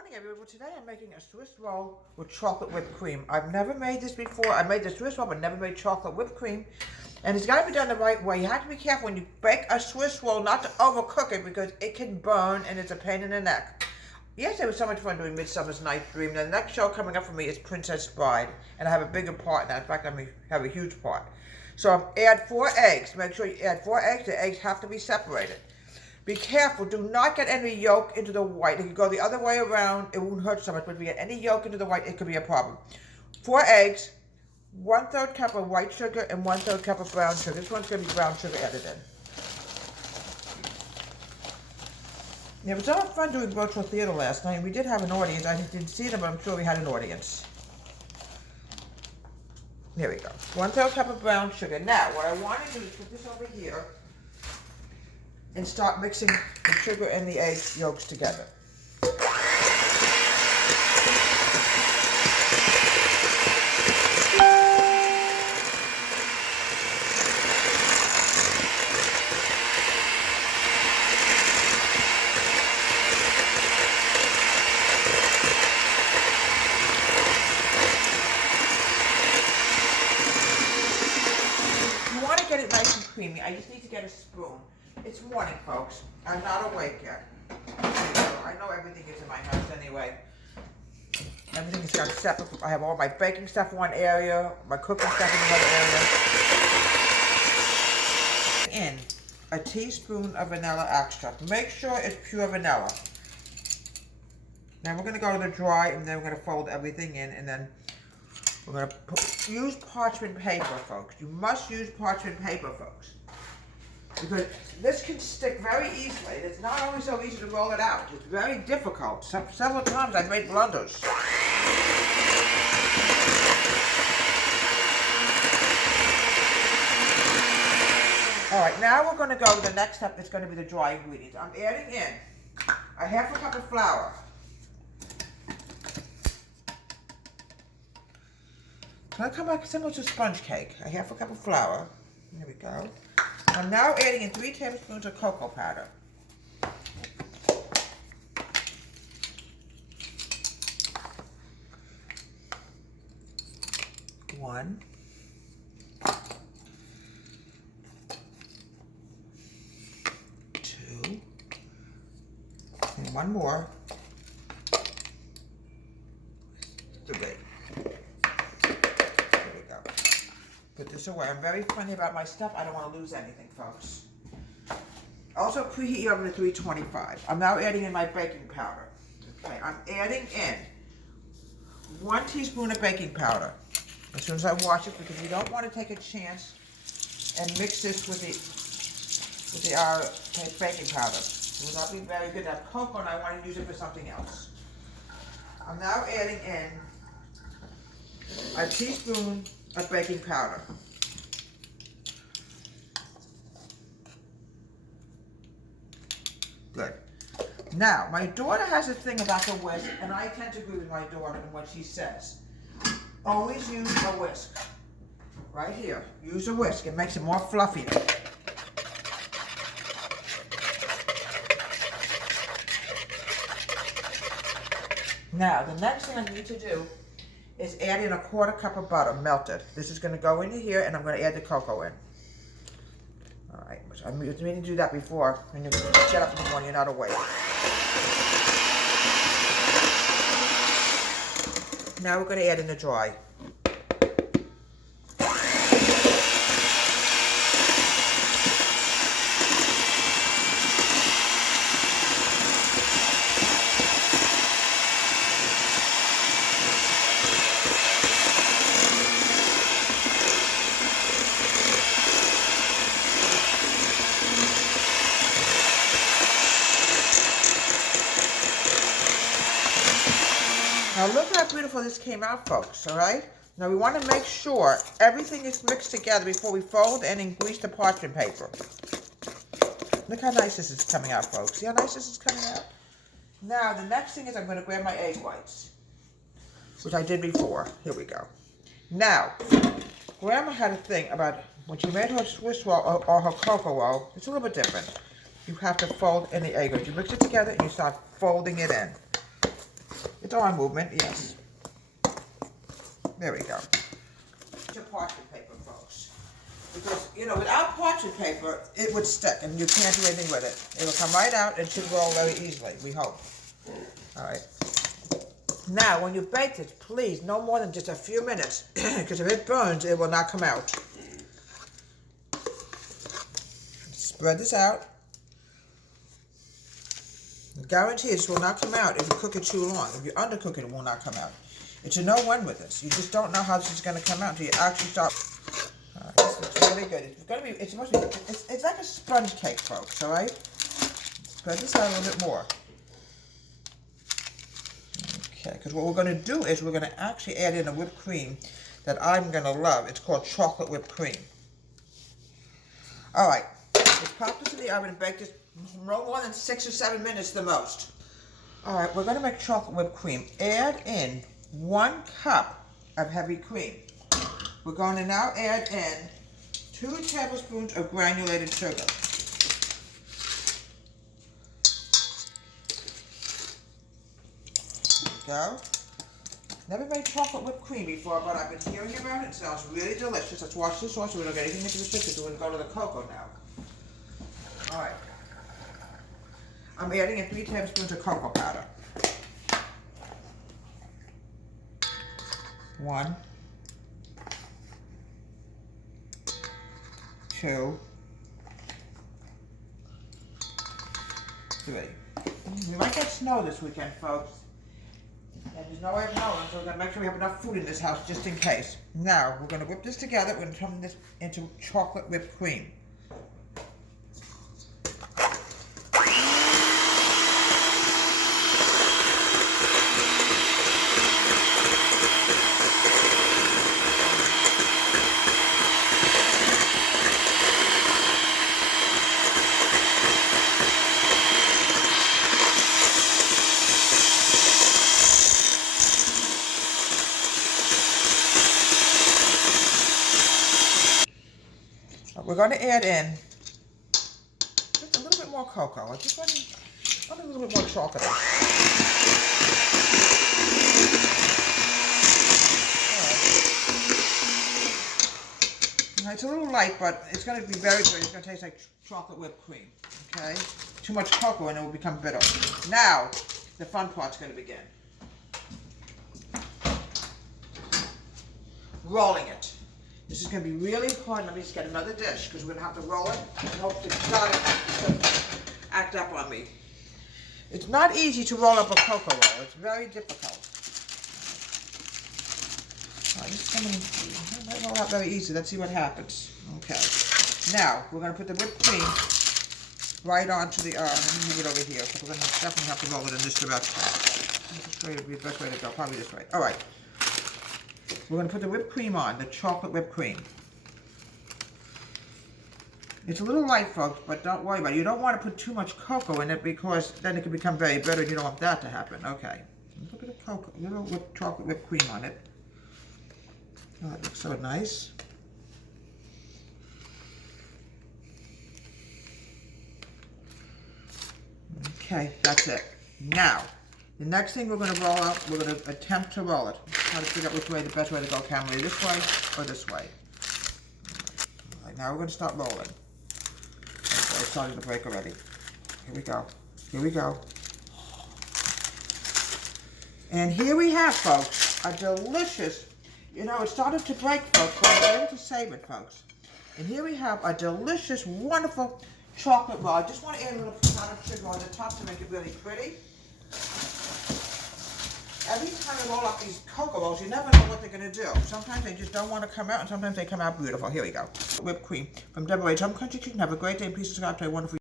morning, everyone. Today I'm making a Swiss roll with chocolate whipped cream. I've never made this before. I made the Swiss roll, but never made chocolate whipped cream. And it's got to be done the right way. You have to be careful when you bake a Swiss roll not to overcook it because it can burn and it's a pain in the neck. Yesterday was so much fun doing Midsummer's Night's Dream. The next show coming up for me is Princess Bride, and I have a bigger part in that. In fact, I have a huge part. So add 4 eggs. Make sure you add 4 eggs. The eggs have to be separated. Be careful. Do not get any yolk into the white. If you go the other way around, it won't hurt so much. But if you get any yolk into the white, it could be a problem. 4 eggs, 1/3 cup of white sugar, and 1/3 cup of brown sugar. This one's going to be brown sugar added in. It was so much fun doing virtual theater last night. We did have an audience. I didn't see them, but I'm sure we had an audience. There we go. 1/3 cup of brown sugar. Now, what I want to do is put this over here and start mixing the sugar and the egg yolks together. You want to get it nice and creamy. I just need to get a spoon. It's morning, folks. I'm not awake yet. I know everything is in my house anyway. Everything is got separate. I have all my baking stuff in one area, my cooking stuff in another area. In a teaspoon of vanilla extract. Make sure it's pure vanilla. Now we're going to go to the dry, and then we're going to fold everything in, and then we're going to use parchment paper, folks. You must use parchment paper, folks. Because this can stick very easily. It's not always so easy to roll it out. It's very difficult. Several times I've made blunders. Alright, now we're going to go to the next step. That's going to be the dry ingredients. I'm adding in a 1/2 cup of flour. It's going to come back similar to sponge cake. A 1/2 cup of flour. There we go. I'm now adding in 3 tablespoons of cocoa powder. One. 2. And 1 more. 3. Put this away. I'm very funny about my stuff. I don't want to lose anything, folks. Also, preheat your oven to 325. I'm now adding in my baking powder. Okay, I'm adding in 1 teaspoon of baking powder. As soon as I wash it, because you don't want to take a chance and mix this with the baking powder. It will not be very good. That's cocoa, and I want to use it for something else. I'm now adding in a teaspoon of baking powder. Good. Now, my daughter has a thing about the whisk, and I tend to agree with my daughter in what she says. Always use a whisk. Right here. Use a whisk. It makes it more fluffy. Now, the next thing I need to do is add in a 1/4 cup of butter, melted. This is going to go into here, and I'm going to add the cocoa in. All right, I mean to do that before, when you get up in the morning, you're not awake. Now we're going to add in the dry. Now look how beautiful this came out, folks, all right? Now we want to make sure everything is mixed together before we fold and grease the parchment paper. Look how nice this is coming out, folks. See how nice this is coming out? Now the next thing is I'm going to grab my egg whites, which I did before. Here we go. Now, Grandma had a thing about when she made her Swiss roll or her cocoa roll, it's a little bit different. You have to fold in the egg whites. You mix it together and you start folding it in. It's arm movement, yes. There we go. Your parchment paper, folks. Because, you know, without parchment paper, it would stick and you can't do anything with it. It'll come right out and should roll very easily, we hope. All right. Now, when you bake this, please, no more than just a few minutes, because if it burns, it will not come out. Spread this out. I guarantee this will not come out if you cook it too long. If you undercook it, it will not come out. It's a no-win with this. You just don't know how this is going to come out until you actually start. This looks really good. It's going to be. It's supposed to be. It's like a sponge cake, folks. All right. Spread this out a little bit more. Okay, because what we're going to do is we're going to actually add in a whipped cream that I'm going to love. It's called chocolate whipped cream. All right. Let's pop this in the oven and bake this no more than 6 or 7 minutes the most. All right, we're going to make chocolate whipped cream. Add in 1 cup of heavy cream. We're going to now add in 2 tablespoons of granulated sugar. There we go. Never made chocolate whipped cream before, but I've been hearing about it. It sounds really delicious. Let's wash this off so we don't get anything into the chicken. So we're going to go to the cocoa now. All right. I'm adding in 3 tablespoons of cocoa powder. 1, 2, 3. We might get snow this weekend, folks. And there's no way of knowing, so we're going to make sure we have enough food in this house just in case. Now, we're going to whip this together. We're going to turn this into chocolate whipped cream. We're going to add in just a little bit more cocoa. I just want a little bit more chocolate. All right. It's a little light, but it's going to be very good. It's going to taste like chocolate whipped cream. Okay? Too much cocoa and it will become bitter. Now, the fun part's going to begin. Rolling it. This is going to be really important. Let me just get another dish because we're going to have to roll it and hope to God it doesn't act up on me. It's not easy to roll up a cocoa roll. It's very difficult. It might roll out very easy. Let's see what happens. Okay. Now, we're going to put the whipped cream right onto the, let me move it over here because we're going to definitely have to roll it in this direction. This way would be the best way to go. Probably this way. All right. We're going to put the whipped cream on, the chocolate whipped cream. It's a little light, folks, but don't worry about it. You don't want to put too much cocoa in it because then it can become very bitter and you don't want that to happen. Okay. A little bit of cocoa, a little chocolate whipped cream on it. Oh, that looks so nice. Okay, that's it. Now, the next thing we're going to roll out, we're going to attempt to roll it. Try to figure out which way the best way to go, Camry, this way or this way. All right, now we're going to start rolling. Okay, it's starting to break already. Here we go. Here we go. And here we have, folks, a delicious, you know, it started to break, folks, but I was able to save it, folks. And here we have a delicious, wonderful chocolate roll. I just want to add a little powdered sugar on the top to make it really pretty. Every time I roll up these cocoa rolls, you never know what they're going to do. Sometimes they just don't want to come out, and sometimes they come out beautiful. Here we go. Whipped cream from Deborah H. Home Country Kitchen. Have a great day, and please subscribe to a wonderful